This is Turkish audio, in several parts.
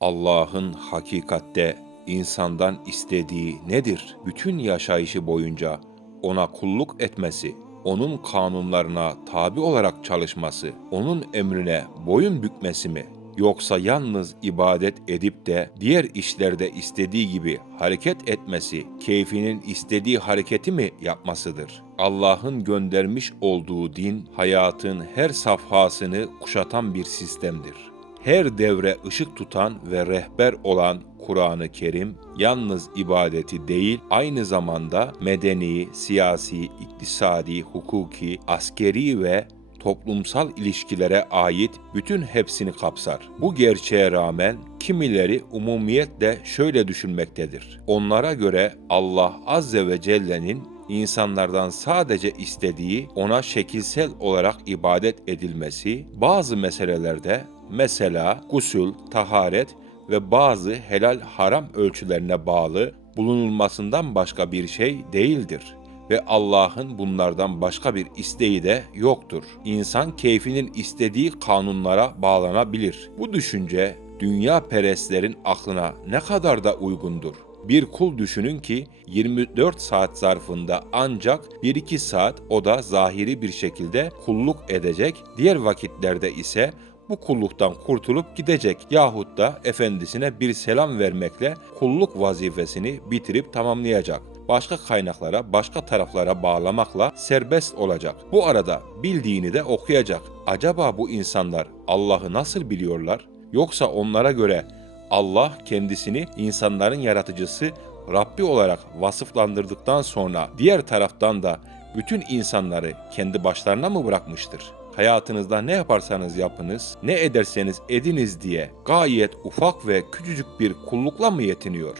Allah'ın hakikatte insandan istediği nedir? Bütün yaşayışı boyunca ona kulluk etmesi, onun kanunlarına tabi olarak çalışması, onun emrine boyun bükmesi mi? Yoksa yalnız ibadet edip de diğer işlerde istediği gibi hareket etmesi, keyfinin istediği hareketi mi yapmasıdır? Allah'ın göndermiş olduğu din, hayatın her safhasını kuşatan bir sistemdir her devre ışık tutan ve rehber olan Kur'an-ı Kerim yalnız ibadeti değil aynı zamanda medeni, siyasi, iktisadi, hukuki, askeri ve toplumsal ilişkilere ait bütün hepsini kapsar. Bu gerçeğe rağmen kimileri umumiyetle şöyle düşünmektedir. Onlara göre Allah Azze ve Celle'nin insanlardan sadece istediği ona şekilsel olarak ibadet edilmesi, bazı meselelerde mesela gusül, taharet ve bazı helal haram ölçülerine bağlı bulunulmasından başka bir şey değildir ve Allah'ın bunlardan başka bir isteği de yoktur. İnsan keyfinin istediği kanunlara bağlanabilir. Bu düşünce dünya perestlerin aklına ne kadar da uygundur. Bir kul düşünün ki 24 saat zarfında ancak 1-2 saat o da zahiri bir şekilde kulluk edecek, diğer vakitlerde ise bu kulluktan kurtulup gidecek yahut da efendisine bir selam vermekle kulluk vazifesini bitirip tamamlayacak. Başka kaynaklara, başka taraflara bağlamakla serbest olacak. Bu arada bildiğini de okuyacak. Acaba bu insanlar Allah'ı nasıl biliyorlar? Yoksa onlara göre Allah kendisini insanların yaratıcısı Rabbi olarak vasıflandırdıktan sonra diğer taraftan da bütün insanları kendi başlarına mı bırakmıştır? Hayatınızda ne yaparsanız yapınız, ne ederseniz ediniz diye gayet ufak ve küçücük bir kullukla mı yetiniyor?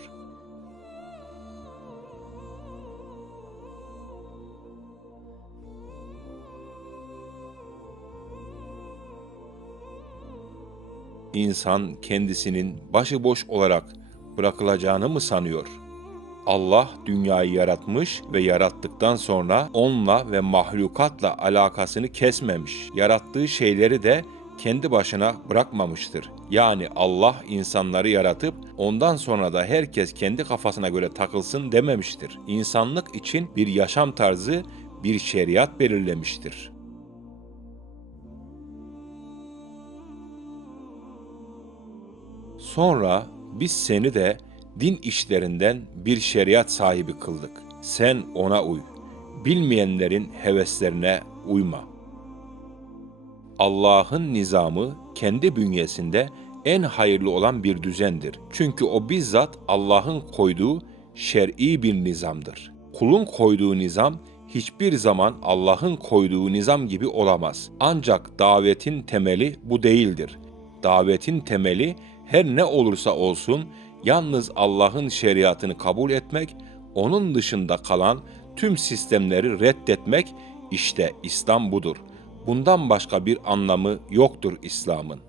İnsan kendisinin başıboş olarak bırakılacağını mı sanıyor? Allah dünyayı yaratmış ve yarattıktan sonra onunla ve mahlukatla alakasını kesmemiş. Yarattığı şeyleri de kendi başına bırakmamıştır. Yani Allah insanları yaratıp ondan sonra da herkes kendi kafasına göre takılsın dememiştir. İnsanlık için bir yaşam tarzı, bir şeriat belirlemiştir. Sonra biz seni de din işlerinden bir şeriat sahibi kıldık. Sen ona uy. Bilmeyenlerin heveslerine uyma. Allah'ın nizamı kendi bünyesinde en hayırlı olan bir düzendir. Çünkü o bizzat Allah'ın koyduğu şer'i bir nizamdır. Kulun koyduğu nizam hiçbir zaman Allah'ın koyduğu nizam gibi olamaz. Ancak davetin temeli bu değildir. Davetin temeli her ne olursa olsun yalnız Allah'ın şeriatını kabul etmek, onun dışında kalan tüm sistemleri reddetmek işte İslam budur. Bundan başka bir anlamı yoktur İslam'ın.